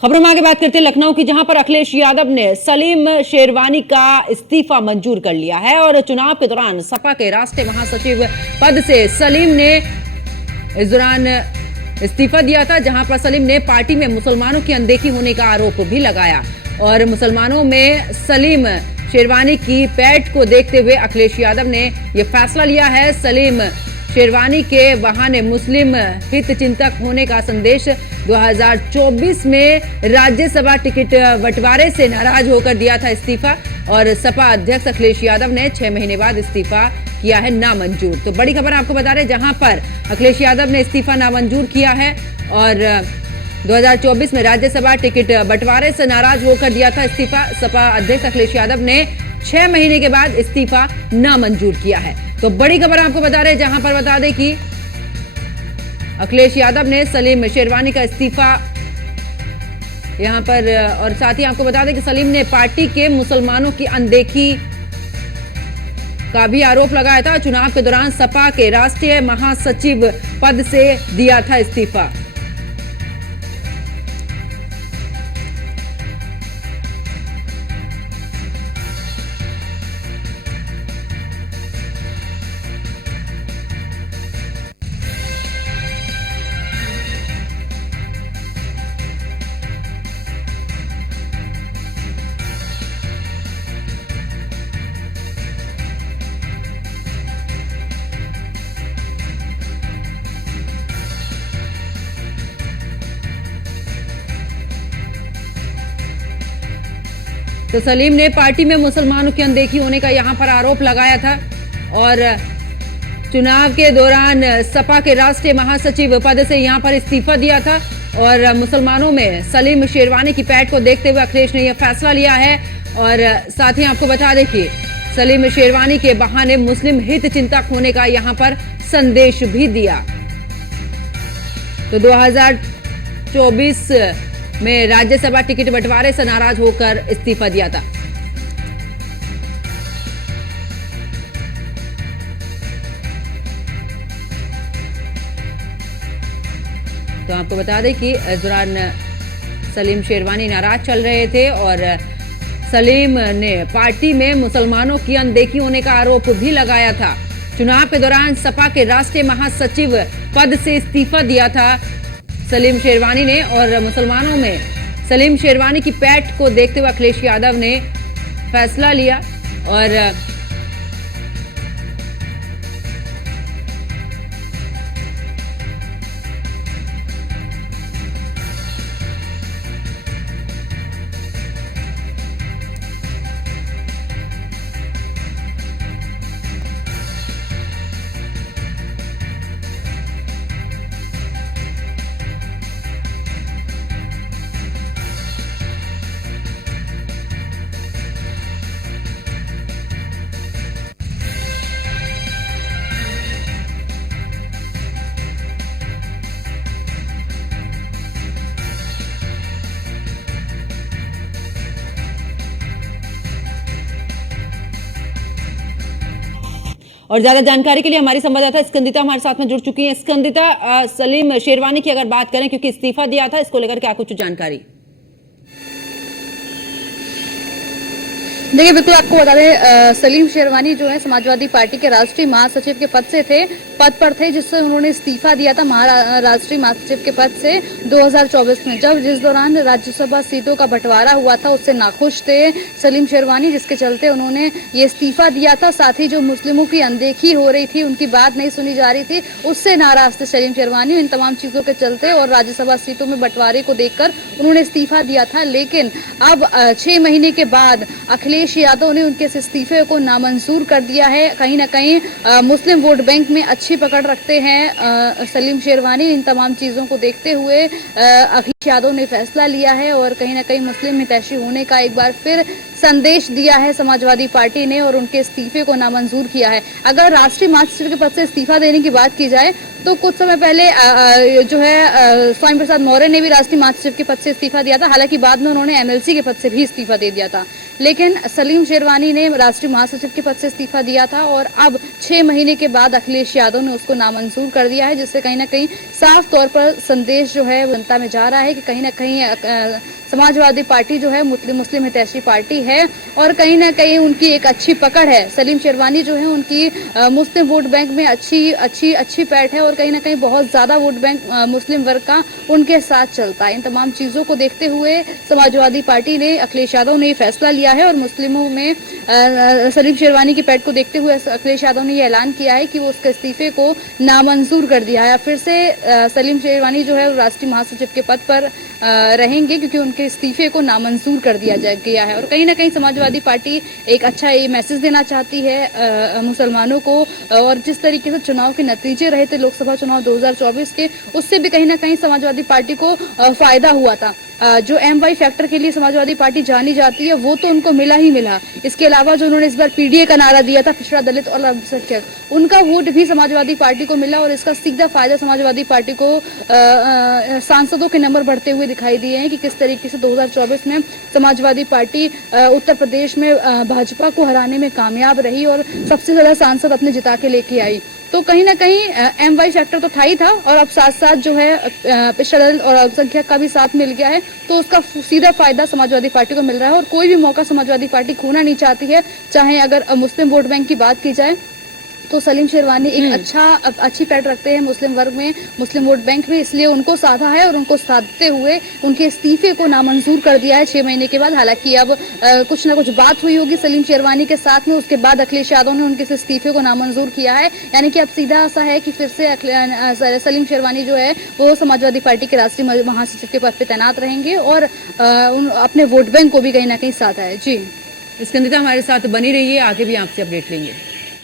खबरों में आगे बात करते हैं लखनऊ की, जहां पर अखिलेश यादव ने सलीम शेरवानी का इस्तीफा मंजूर कर लिया है और चुनाव के दौरान सपा के राष्ट्रीय महासचिव पद से सलीम ने इस दौरान इस्तीफा दिया था, जहां पर सलीम ने पार्टी में मुसलमानों की अनदेखी होने का आरोप भी लगाया और मुसलमानों में सलीम शेरवानी की पैठ को देखते हुए अखिलेश यादव ने यह फैसला लिया है। सलीम शेरवानी के बहाने मुस्लिम हित चिंतक होने का संदेश 2024 में राज्यसभा टिकट बंटवारे से नाराज होकर दिया था इस्तीफा और सपा अध्यक्ष अखिलेश यादव ने 6 महीने बाद इस्तीफा किया है नामंजूर। तो बड़ी खबर आपको बता रहे, जहां पर अखिलेश यादव ने इस्तीफा नामंजूर किया है और 2024 में राज्यसभा टिकट बंटवारे से नाराज होकर दिया था इस्तीफा। सपा अध्यक्ष अखिलेश यादव ने 6 महीने के बाद इस्तीफा नामंजूर किया है। तो बड़ी खबर आपको बता रहे, जहां पर बता दें कि अखिलेश यादव ने सलीम शेरवानी का इस्तीफा यहां पर, और साथ ही आपको बता दें कि सलीम ने पार्टी के मुसलमानों की अनदेखी का भी आरोप लगाया था। चुनाव के दौरान सपा के राष्ट्रीय महासचिव पद से दिया था इस्तीफा। तो सलीम ने पार्टी में मुसलमानों की अनदेखी होने का यहां पर आरोप लगाया था और चुनाव के दौरान सपा के राष्ट्रीय महासचिव पद से यहां पर इस्तीफा दिया था और मुसलमानों में सलीम शेरवानी की पैठ को देखते हुए अखिलेश ने यह फैसला लिया है। और साथ ही आपको बता दें कि सलीम शेरवानी के बहाने मुस्लिम हित चिंतक होने का यहां पर संदेश भी दिया। तो 2024 में राज्यसभा टिकट बंटवारे से नाराज होकर इस्तीफा दिया था। तो आपको बता दें कि इस दौरान सलीम शेरवानी नाराज चल रहे थे और सलीम ने पार्टी में मुसलमानों की अनदेखी होने का आरोप भी लगाया था। चुनाव के दौरान सपा के राष्ट्रीय महासचिव पद से इस्तीफा दिया था सलीम शेरवानी ने और मुसलमानों में सलीम शेरवानी की पैठ को देखते हुए अखिलेश यादव ने फैसला लिया और और ज्यादा जानकारी के लिए हमारी संवाददाता स्कंदिता हमारे साथ में जुड़ चुकी हैं। स्कंदिता, सलीम शेरवानी की अगर बात करें, क्योंकि इस्तीफा दिया था, इसको लेकर क्या कुछ जानकारी? देखिए, बिल्कुल आपको बता दें, सलीम शेरवानी जो है समाजवादी पार्टी के राष्ट्रीय महासचिव के पद पर थे, जिससे उन्होंने इस्तीफा दिया था राष्ट्रीय महासचिव के पद से 2024 में, जिस दौरान राज्यसभा सीटों का बंटवारा हुआ था। उससे नाखुश थे सलीम शेरवानी, जिसके चलते उन्होंने ये इस्तीफा दिया था। साथ ही जो मुस्लिमों की अनदेखी हो रही थी, उनकी बात नहीं सुनी जा रही थी, उससे नाराज थे सलीम शेरवानी। इन तमाम चीजों के चलते और राज्यसभा सीटों में बंटवारे को देखकर उन्होंने इस्तीफा दिया था। लेकिन अब 6 महीने के बाद अखिलेश यादव ने उनके इस्तीफे को नामंजूर कर दिया है। कहीं ना कहीं मुस्लिम वोट बैंक में अच्छी पकड़ रखते हैं सलीम शेरवानी। इन तमाम चीजों को देखते हुए अखिलेश यादव ने फैसला लिया है और कहीं ना कहीं मुस्लिम हितैषी होने का एक बार फिर संदेश दिया है समाजवादी पार्टी ने और उनके इस्तीफे को नामंजूर किया है। अगर राष्ट्रीय महासचिव के पद से इस्तीफा देने की बात की जाए तो कुछ समय पहले जो है स्वामी प्रसाद मौर्य ने भी राष्ट्रीय महासचिव के पद से इस्तीफा दिया था। हालांकि बाद में उन्होंने एमएलसी के पद से भी इस्तीफा दे दिया था, लेकिन सलीम शेरवानी ने राष्ट्रीय महासचिव के पद से इस्तीफा दिया था और अब 6 महीने के बाद अखिलेश यादव ने उसको नामंजूर कर दिया है, जिससे कहीं ना कहीं साफ तौर पर संदेश जो है जनता में जा रहा है कि कहीं ना कहीं समाजवादी पार्टी जो है मुस्लिम हितैषी पार्टी है और कहीं ना कहीं उनकी एक अच्छी पकड़ है। सलीम शेरवानी जो है उनकी मुस्लिम वोट बैंक में अच्छी पैठ है और कहीं ना कहीं बहुत ज्यादा वोट बैंक मुस्लिम वर्ग का उनके साथ चलता है। इन तमाम चीजों को देखते हुए समाजवादी पार्टी ने, अखिलेश यादव ने फैसला लिया है और मुस्लिमों में सलीम शेरवानी की पैठ को देखते हुए अखिलेश यादव ने यह ऐलान किया है कि वो उसके इस्तीफे को नामंजूर कर दिया है। फिर से सलीम शेरवानी जो है राष्ट्रीय महासचिव के पद पर रहेंगे क्योंकि उनके इस्तीफे को नामंजूर कर दिया गया है और कहीं ना कहीं समाजवादी पार्टी एक अच्छा ये मैसेज देना चाहती है मुसलमानों को। और जिस तरीके से चुनाव के नतीजे रहे थे लोकसभा चुनाव 2024 के, उससे भी कहीं ना कहीं समाजवादी पार्टी को फायदा हुआ था। जो MY फैक्टर के लिए समाजवादी पार्टी जानी जाती है वो तो उनको मिला ही मिला। इसके अलावा जो उन्होंने इस बार PDA का नारा दिया था, पिछड़ा दलित और अल्पसंख्यक, उनका वोट भी समाजवादी पार्टी को मिला और इसका सीधा फायदा समाजवादी पार्टी को सांसदों के नंबर बढ़ते हुए दिखाई दिए हैं कि किस तरीके से 2024 में समाजवादी पार्टी उत्तर प्रदेश में भाजपा को हराने में कामयाब रही और सबसे ज्यादा सांसद अपने जिता के लेके आई। तो कहीं ना कहीं MY फैक्टर तो था ही था और अब साथ साथ जो है पिछड़ा दलित और अल्पसंख्यक का भी साथ मिल गया है, तो उसका सीधा फायदा समाजवादी पार्टी को मिल रहा है और कोई भी मौका समाजवादी पार्टी खोना नहीं चाहती है। चाहे अगर मुस्लिम वोट बैंक की बात की जाए तो सलीम शेरवानी एक अच्छी पैठ रखते हैं मुस्लिम वर्ग में, मुस्लिम वोट बैंक में, इसलिए उनको साधा है और उनको साधते हुए उनके इस्तीफे को नामंजूर कर दिया है 6 महीने के बाद। हालांकि अब कुछ ना कुछ बात हुई होगी सलीम शेरवानी के साथ में, उसके बाद अखिलेश यादव ने उनके इस्तीफे को नामंजूर किया है। यानी कि अब सीधा ऐसा है कि फिर से सलीम शेरवानी जो है वो समाजवादी पार्टी के राष्ट्रीय महासचिव के पद पर तैनात रहेंगे और अपने वोट बैंक को भी कहीं ना कहीं साधा है। जी, स्कंदिता हमारे साथ बनी रहिए, आगे भी आपसे अपडेट लेंगे।